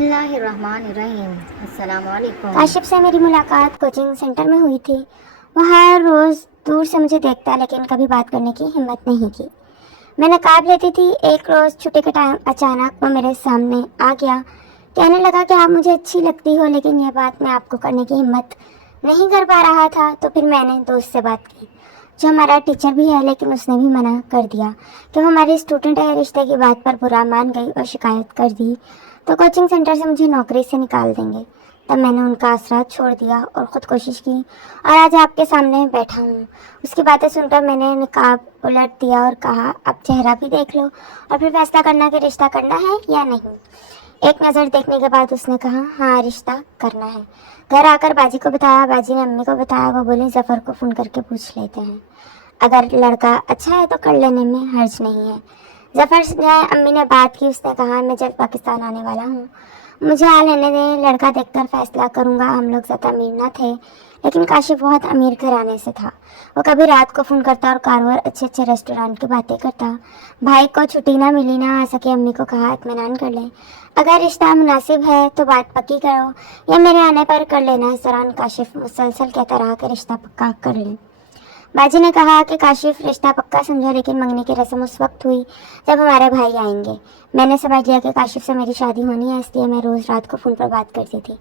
اللہ الرحمن الرحیم۔ السلام علیکم۔ کاشف سے میری ملاقات کوچنگ سینٹر میں ہوئی تھی۔ وہ ہر روز دور سے مجھے دیکھتا لیکن کبھی بات کرنے کی ہمت نہیں کی۔ میں نقاب لیتی تھی۔ ایک روز چھٹی کے ٹائم اچانک وہ میرے سامنے آ گیا، کہنے لگا کہ آپ مجھے اچھی لگتی ہو، لیکن یہ بات میں آپ کو کرنے کی ہمت نہیں کر پا رہا تھا۔ تو پھر میں نے دوست سے بات کی جو ہمارا ٹیچر بھی ہے، لیکن اس نے بھی منع کر دیا کہ وہ ہماری اسٹوڈنٹ ہے۔ رشتے کی بات پر برا مان گئی اور شکایت کر دی تو کوچنگ سینٹر سے مجھے نوکری سے نکال دیں گے۔ تب میں نے ان کا آسرا چھوڑ دیا اور خود کوشش کی اور آج آپ کے سامنے بیٹھا ہوں۔ اس کی باتیں سن کر میں نے نقاب الٹ دیا اور کہا، اب چہرہ بھی دیکھ لو اور پھر فیصلہ کرنا کہ رشتہ کرنا ہے یا نہیں۔ ایک نظر دیکھنے کے بعد اس نے کہا، ہاں رشتہ کرنا ہے۔ گھر آ کر باجی کو بتایا، باجی نے امی کو بتایا۔ وہ بولی ظفر کو فون کر کے پوچھ لیتے ہیں، اگر لڑکا اچھا ہے تو کر لینے میں حرج نہیں ہے۔ ظفر سے امی نے بات کی۔ اس نے کہا، میں جلد پاکستان آنے والا ہوں، مجھے آ لینے دیں، لڑکا دیکھ کر فیصلہ کروں گا۔ ہم لوگ زیادہ امیر نہ تھے، لیکن کاشف بہت امیر گھرانے سے تھا۔ وہ کبھی رات کو فون کرتا اور کاروں اچھے اچھے ریسٹورانٹ کی باتیں کرتا۔ بھائی کو چھٹی نہ ملی، نہ آ سکے۔ امی کو کہا، اطمینان کر لیں، اگر رشتہ مناسب ہے تو بات پکی کرو یا میرے آنے پر کر لینا۔ اس دوران کاشف مسلسل کہتا رہا کہ رشتہ پکا کر لیں۔ باجی نے کہا کہ کاشف رشتہ پکا سمجھو، لیکن منگنی کی رسم اس وقت ہوئی جب ہمارے بھائی آئیں گے۔ میں نے سمجھ لیا کہ کاشف سے میری شادی ہونی ہے، اس لیے میں روز رات کو فون پر بات کرتی تھی۔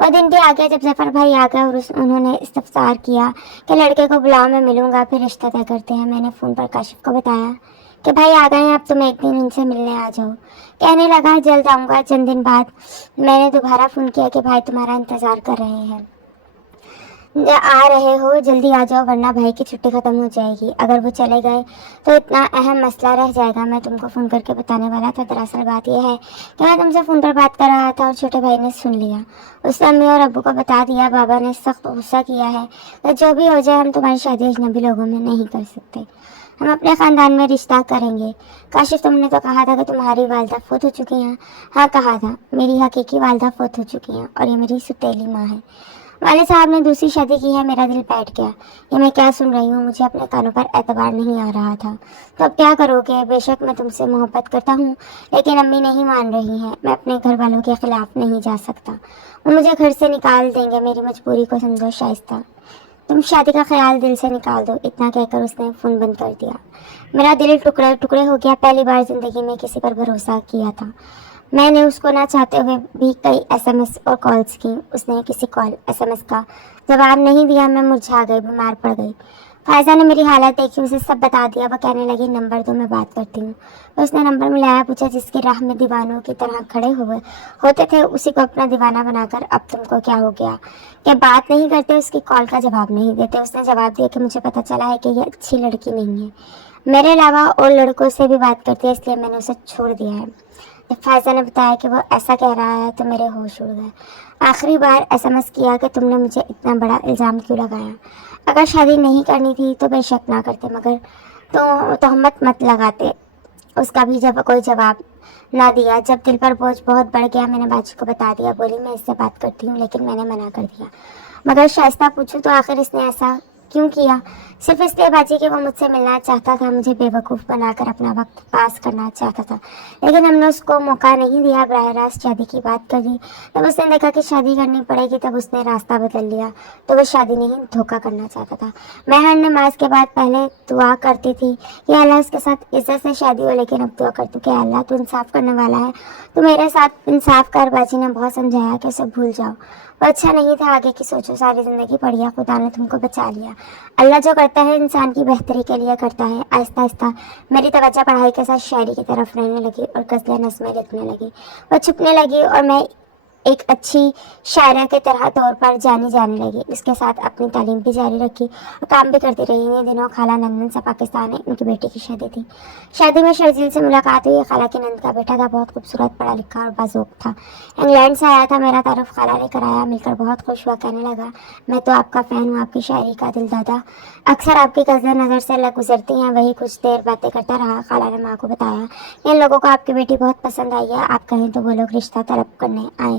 وہ دن بھی آ گیا جب ظفر بھائی آ گئے اور انہوں نے استفسار کیا کہ لڑکے کو بلاؤ، میں ملوں گا، پھر رشتہ طے کرتے ہیں۔ میں نے فون پر کاشف کو بتایا کہ بھائی آ گئے ہیں، اب تم ایک دن ان سے ملنے آ جاؤ۔ کہنے لگا، جلد آؤں گا۔ چند دن بعد میں نے دوبارہ فون کیا کہ بھائی تمہارا انتظار کر رہے ہیں، آ رہے ہو جلدی آ جاؤ ورنہ بھائی کی چھٹی ختم ہو جائے گی۔ اگر وہ چلے گئے تو اتنا اہم مسئلہ رہ جائے گا، میں تم کو فون کر کے بتانے والا تھا۔ دراصل بات یہ ہے کہ میں تم سے فون پر بات کر رہا تھا اور چھوٹے بھائی نے سن لیا۔ اس نے امی اور ابو کو بتا دیا۔ بابا نے سخت غصہ کیا ہے کہ جو بھی ہو جائے ہم تمہاری شادی اجنبی لوگوں میں نہیں کر سکتے، ہم اپنے خاندان میں رشتہ کریں گے۔ کاشف، تم نے تو کہا تھا کہ تمہاری والدہ فوت ہو چکی ہیں۔ ہاں کہا تھا، میری حقیقی والدہ فوت ہو چکی ہیں اور یہ میری سوتیلی ماں ہے۔ والد صاحب نے دوسری شادی کی ہے۔ میرا دل بیٹھ گیا۔ یہ میں کیا سن رہی ہوں؟ مجھے اپنے کانوں پر اعتبار نہیں آ رہا تھا۔ تو اب کیا کرو گے؟ بے شک میں تم سے محبت کرتا ہوں، لیکن امی نہیں مان رہی ہیں، میں اپنے گھر والوں کے خلاف نہیں جا سکتا، وہ مجھے گھر سے نکال دیں گے، میری مجبوری کو سمجھو شائستہ، تم شادی کا خیال دل سے نکال دو۔ اتنا کہہ کر اس نے فون بند کر دیا۔ میرا دل ٹکڑے ٹکڑے ہو گیا۔ پہلی بار زندگی میں کسی پر بھروسہ کیا تھا۔ میں نے اس کو نہ چاہتے ہوئے بھی کئی SMS اور کالز کی۔ اس نے کسی کال SMS کا جواب نہیں دیا۔ میں مرجھا گئی، بیمار پڑ گئی۔ فائزہ نے میری حالت دیکھی، اسے سب بتا دیا۔ وہ کہنے لگی، نمبر دو، میں بات کرتی ہوں۔ اس نے نمبر ملایا، پوچھا، جس کی راہ میں دیوانوں کی طرح کھڑے ہوتے تھے اسی کو اپنا دیوانہ بنا کر اب تم کو کیا ہو گیا کہ بات نہیں کرتے، اس کی کال کا جواب نہیں دیتے؟ اس نے جواب دیا کہ مجھے پتہ چلا ہے کہ یہ اچھی لڑکی نہیں ہے، میرے علاوہ اور لڑکوں سے بھی بات کرتی ہے، اس لیے میں نے اسے چھوڑ دیا ہے۔ جب فائزہ نے بتایا کہ وہ ایسا کہہ رہا ہے تو میرے ہوش اڑ گئے۔ آخری بار SMS کیا کہ تم نے مجھے اتنا بڑا الزام کیوں لگایا؟ اگر شادی نہیں کرنی تھی تو بے شک نہ کرتے، مگر تو تہمت مت لگاتے۔ اس کا بھی جب کوئی جواب نہ دیا۔ جب دل پر بوجھ بہت بڑھ گیا، میں نے باجی کو بتا دیا۔ بولی، میں اس سے بات کرتی ہوں، لیکن میں نے منع کر دیا۔ مگر شائستہ پوچھوں تو آخر اس نے ایسا کیوں کیا؟ صرف اس لیے باجی کہ وہ مجھ سے ملنا چاہتا تھا، مجھے بے وقوف بنا کر اپنا وقت پاس کرنا چاہتا تھا، لیکن ہم نے اس کو موقع نہیں دیا۔ براہ راست شادی کی بات کر دی۔ جب اس نے دیکھا کہ شادی کرنی پڑے گی تب اس نے راستہ بدل لیا۔ تو وہ شادی نہیں، دھوکہ کرنا چاہتا تھا۔ میں ہر نماز کے بعد پہلے دعا کرتی تھی کہ اللہ اس کے ساتھ عزت سے شادی ہو، لیکن اب دعا کرتی کہ اللہ تو انصاف کرنے والا ہے، تو میرے ساتھ انصاف کر۔ باجی نے بہت سمجھایا کہ اسے بھول جاؤ، وہ اچھا نہیں تھا، آگے کی سوچو، ساری زندگی پڑھیا، خدا نے تم کو بچا لیا۔ اللہ جو کرتا ہے انسان کی بہتری کے لیے کرتا ہے۔ آہستہ آہستہ میری توجہ پڑھائی کے ساتھ شاعری کی طرف رہنے لگی اور غزلیں نظمیں لکھنے لگی۔ وہ چھپنے لگی اور میں ایک اچھی شاعرہ کے طرح طور پر جانے لگی۔ اس کے ساتھ اپنی تعلیم بھی جاری رکھی اور کام بھی کرتی رہی۔ انہیں دنوں خالہ نندن سے پاکستان ہے، ان کی بیٹی کی شادی تھی۔ شادی میں شرجیل سے ملاقات ہوئی۔ خالہ کی نند کا بیٹا تھا، بہت خوبصورت، پڑھا لکھا اور باذوق تھا، انگلینڈ سے آیا تھا۔ میرا تعارف خالہ نے کرایا، مل کر بہت خوش ہوا۔ کہنے لگا، میں تو آپ کا فین ہوں، آپ کی شاعری کا دل دادا، اکثر آپ کی غزلیں نظر سے گزرتی ہیں۔ وہی کچھ دیر باتیں کرتا رہا۔ خالہ نے ماں کو بتایا کہ ان لوگوں کو آپ کی بیٹی بہت پسند آئی ہے، آپ کہیں تو وہ لوگ رشتہ طلب کرنے آئے۔